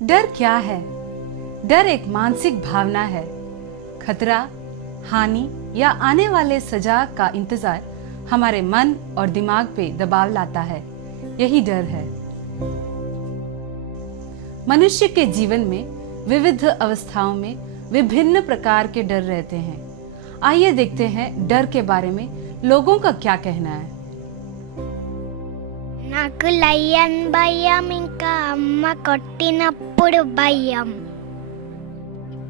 डर क्या है? डर एक मानसिक भावना है। खतरा, हानि या आने वाले सजा का इंतजार हमारे मन और दिमाग पे दबाव लाता है। यही डर है। मनुष्य के जीवन में विविध अवस्थाओं में विभिन्न प्रकार के डर रहते हैं। आइए देखते हैं डर के बारे में लोगों का क्या कहना है। నాకు లయన్ భయం ఇంకా అమ్మ కొట్టినప్పుడు భయం.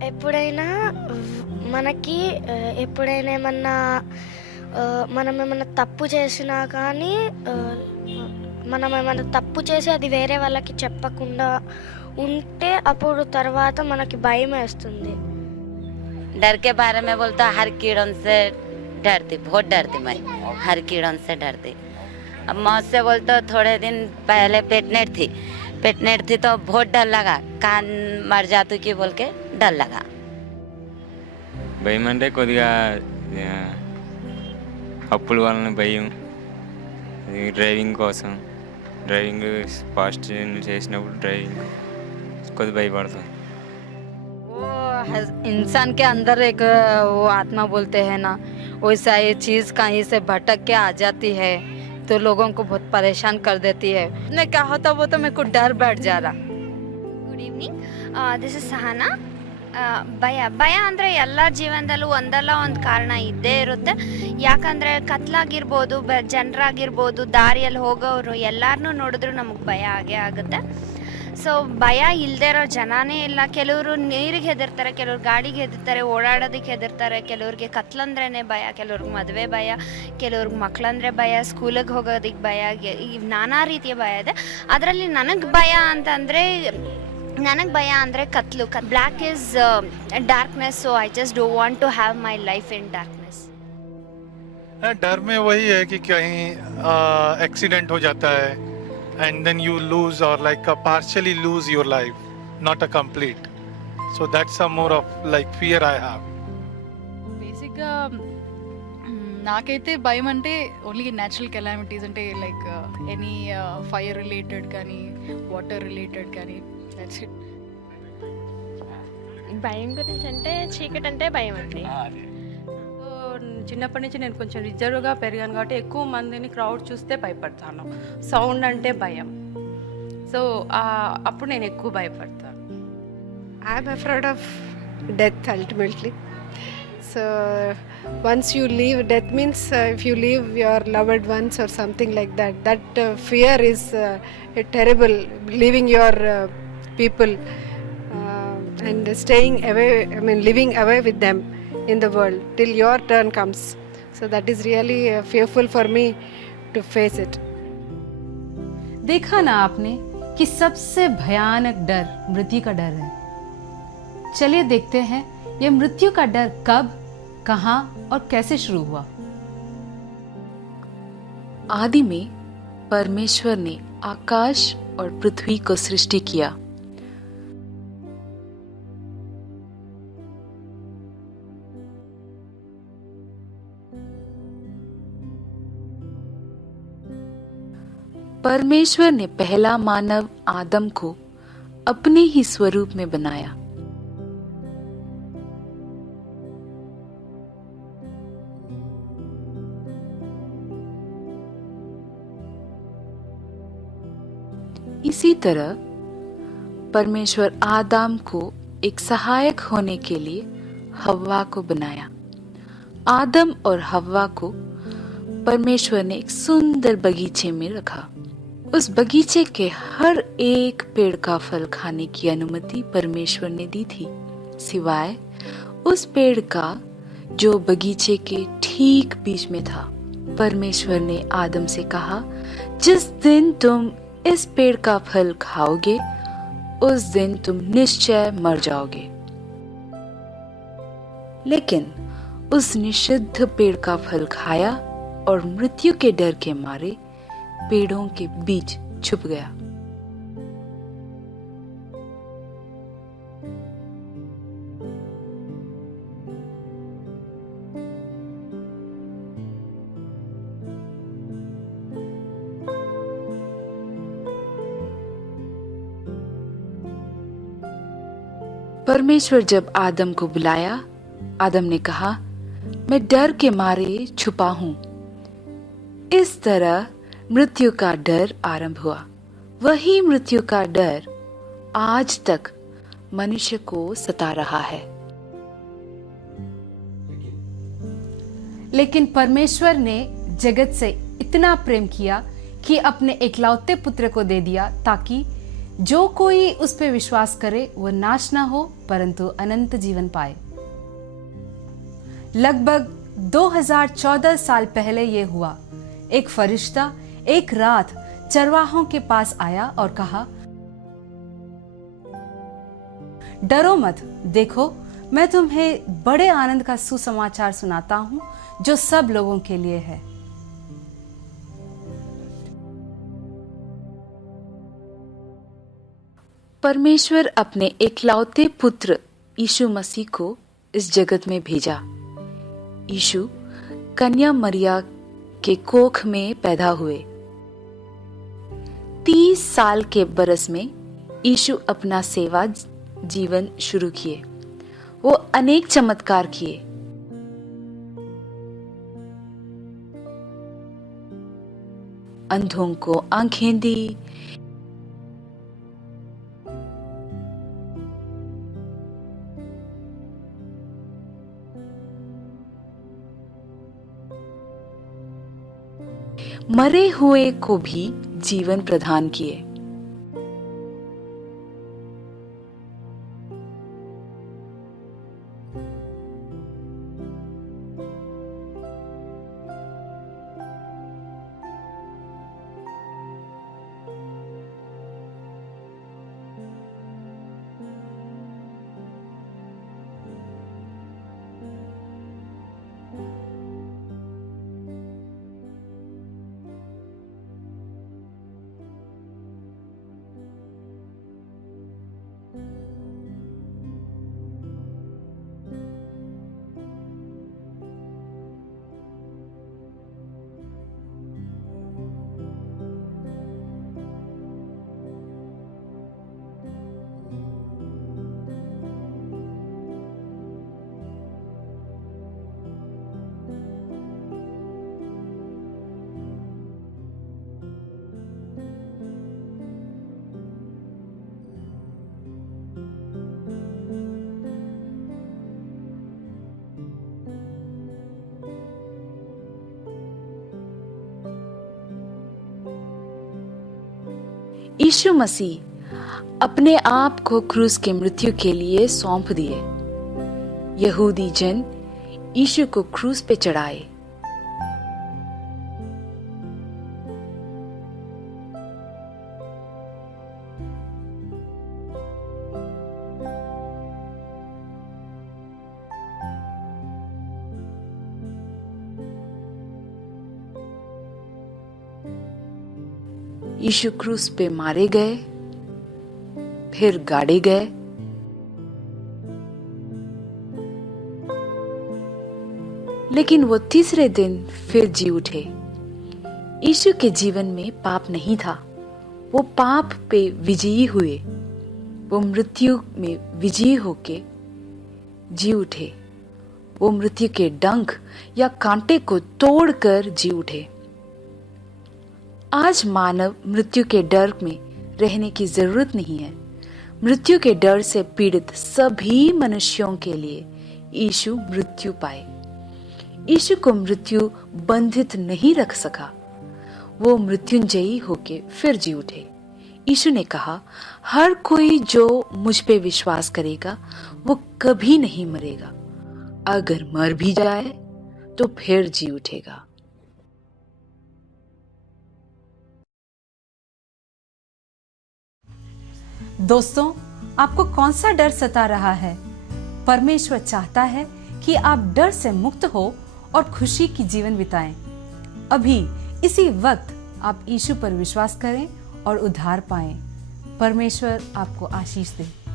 ఎప్పుడైనా మనకి ఎప్పుడైనా మనం ఏమన్నా తప్పు చేసినా కానీ మనం ఏమన్నా తప్పు చేసి అది వేరే వాళ్ళకి చెప్పకుండా ఉంటే అప్పుడు తర్వాత మనకి భయం వేస్తుంది. डर के बारे में बोलता हर कीड़ों से डरती, बहुत डरती मैं, हर कीड़ों से डरती. अब मौत से बोलते थोड़े दिन पहले पेटनेट थी तो बहुत डर लगा, कान मर जाती की बोल के डर लगा. భయం అంటే కొద్దిగా అప్పుల వలన భయం, డ్రైవింగ్ కోసం, డ్రైవింగ్ ఫాస్ట్ చేసినప్పుడు డ్రైవింగ్ కొద్ది భయపడతాం. वो इंसान के अंदर एक वो आत्मा बोलते हैं ना, वैसा ये चीज़ कहीं से भटक के आ जाती है तो लोगों को बहुत परेशान कर देती है. ने क्या होता वो तो मेरे को डर बैठ जा रहा. Good evening, this is Sahana. ಭಯ ಅಂದರೆ ಎಲ್ಲ ಜೀವನದಲ್ಲೂ ಒಂದಲ್ಲ ಒಂದು ಕಾರಣ ಇದ್ದೇ ಇರುತ್ತೆ. ಯಾಕಂದರೆ ಕತ್ಲಾಗಿರ್ಬೋದು, ಜನರಾಗಿರ್ಬೋದು, ದಾರಿಯಲ್ಲಿ ಹೋಗೋರು ಎಲ್ಲರನ್ನೂ ನೋಡಿದ್ರು ನಮಗೆ ಭಯ ಆಗೇ ಆಗುತ್ತೆ. ಸೊ ಭಯ ಇಲ್ಲದೆ ಇರೋ ಜನನೇ ಇಲ್ಲ. ಕೆಲವರು ನೀರಿಗೆ ಹೆದರ್ತಾರೆ, ಕೆಲವ್ರು ಗಾಡಿಗೆ ಹೆದರ್ತಾರೆ, ಓಡಾಡೋದಕ್ಕೆ ಹೆದರ್ತಾರೆ, ಕೆಲವ್ರಿಗೆ ಕತ್ಲಂದ್ರೇ ಭಯ, ಕೆಲವ್ರಿಗೆ ಮದುವೆ ಭಯ, ಕೆಲವ್ರಿಗೆ ಮಕ್ಕಳಂದ್ರೆ ಭಯ, ಸ್ಕೂಲಿಗೆ ಹೋಗೋದಕ್ಕೆ ಭಯ, ಈ ನಾನಾ ರೀತಿಯ ಭಯ ಇದೆ. ಅದರಲ್ಲಿ ನನಗೆ ಭಯ ಅಂದರೆ ಕತ್ಲು. Black is darkness, so I just don't want to have my life in darkness. डर में वही है कि कहीं एक्सीडेंट हो जाता है and then you lose or like partially lose your life, not a complete. So that's a more of like fear I have. బేసిక్గా నాకైతే భయం అంటే ఓన్లీ న్యాచురల్ కెలామిటీస్, అంటే లైక్ ఎనీ ఫైర్ రిలేటెడ్ కానీ వాటర్ రిలేటెడ్ కానీ, that's it. భయం గురించి అంటే చీకటి అంటే భయం అండి. చిన్నప్పటి నుంచి నేను కొంచెం రిజర్వ్గా పెరిగాను కాబట్టి ఎక్కువ మందిని క్రౌడ్ చూస్తే భయపడతాను. సౌండ్ అంటే భయం. సో అప్పుడు నేను ఎక్కువ భయపడతాను. I'm afraid of death ultimately. So once you leave, death means if you leave your loved ones or something like that, that fear is terrible. Leaving your people and staying away, I mean living away with them in the world till your turn comes. So that is really fearful for me to face it. देखा ना आपने कि सबसे भयानक डर मृत्यु का डर है. चलिए देखते हैं ये मृत्यु का डर कब, कहां और कैसे शुरू हुआ. आदि में परमेश्वर ने आकाश और पृथ्वी को सृष्टि किया. परमेश्वर ने पहला मानव आदम को अपने ही स्वरूप में बनाया. इसी तरह परमेश्वर आदम को एक सहायक होने के लिए हव्वा को बनाया. आदम और हव्वा को परमेश्वर ने एक सुंदर बगीचे में रखा. उस बगीचे के हर एक पेड़ का फल खाने की अनुमति परमेश्वर ने दी थी, सिवाय उस पेड़ का जो बगीचे के ठीक बीच में था. परमेश्वर ने आदम से कहा, जिस दिन तुम इस पेड़ का फल खाओगे उस दिन तुम निश्चय मर जाओगे. लेकिन उस निषिद्ध पेड़ का फल खाया और मृत्यु के डर के मारे पेड़ों के बीच छुप गया. परमेश्वर जब आदम को बुलाया, आदम ने कहा, मैं डर के मारे छुपा हूं। इस तरह मृत्यु का डर आरंभ हुआ। वही मृत्यु का डर आज तक मनुष्य को सता रहा है। लेकिन परमेश्वर ने जगत से इतना प्रेम किया कि अपने एकलौते पुत्र को दे दिया, ताकि जो कोई उस पर विश्वास करे वो नाश ना हो परंतु अनंत जीवन पाए। लगभग 2014 साल पहले ये हुआ। एक फरिश्ता एक रात चरवाहों के पास आया और कहा, डरो मत, देखो मैं तुम्हें बड़े आनंद का सुसमाचार सुनाता हूं जो सब लोगों के लिए है। परमेश्वर अपने एकलौते पुत्र यीशु मसीह को इस जगत में भेजा। यीशु कन्या मरिया के कोख में पैदा हुए। 30 साल के बरस में यीशु अपना सेवा जीवन शुरू किए। वो अनेक चमत्कार किए। अंधों को आंखें दी, मरे हुए को भी जीवन प्रदान किए। यीशु मसीह अपने आप को क्रूस के मृत्यु के लिए सौंप दिए। यहूदी जन यीशु को क्रूस पे चढ़ाए। यीशु क्रूस पे मारे गए, फिर गाड़े गए। लेकिन वो तीसरे दिन फिर जी उठे। यीशु के जीवन में पाप नहीं था। वो पाप पे विजयी हुए। वो मृत्यु में विजयी होके जी उठे। वो मृत्यु के डंक या कांटे को तोड़कर जी उठे। आज मानव मृत्यु के डर में रहने की जरूरत नहीं है। मृत्यु के डर से पीड़ित सभी मनुष्यों के लिए यीशु मृत्यु पाए। यीशु को मृत्यु बंधित नहीं रख सका। वो मृत्युंजयी होके फिर जी उठे। यीशु ने कहा, हर कोई जो मुझ पे विश्वास करेगा वो कभी नहीं मरेगा। अगर मर भी जाए तो फिर जी उठेगा। दोस्तों, आपको कौन सा डर सता रहा है? परमेश्वर चाहता है कि आप डर से मुक्त हो और खुशी की जीवन बिताएं। अभी इसी वक्त आप यीशु पर विश्वास करें और उद्धार पाएं। परमेश्वर आपको आशीष दे।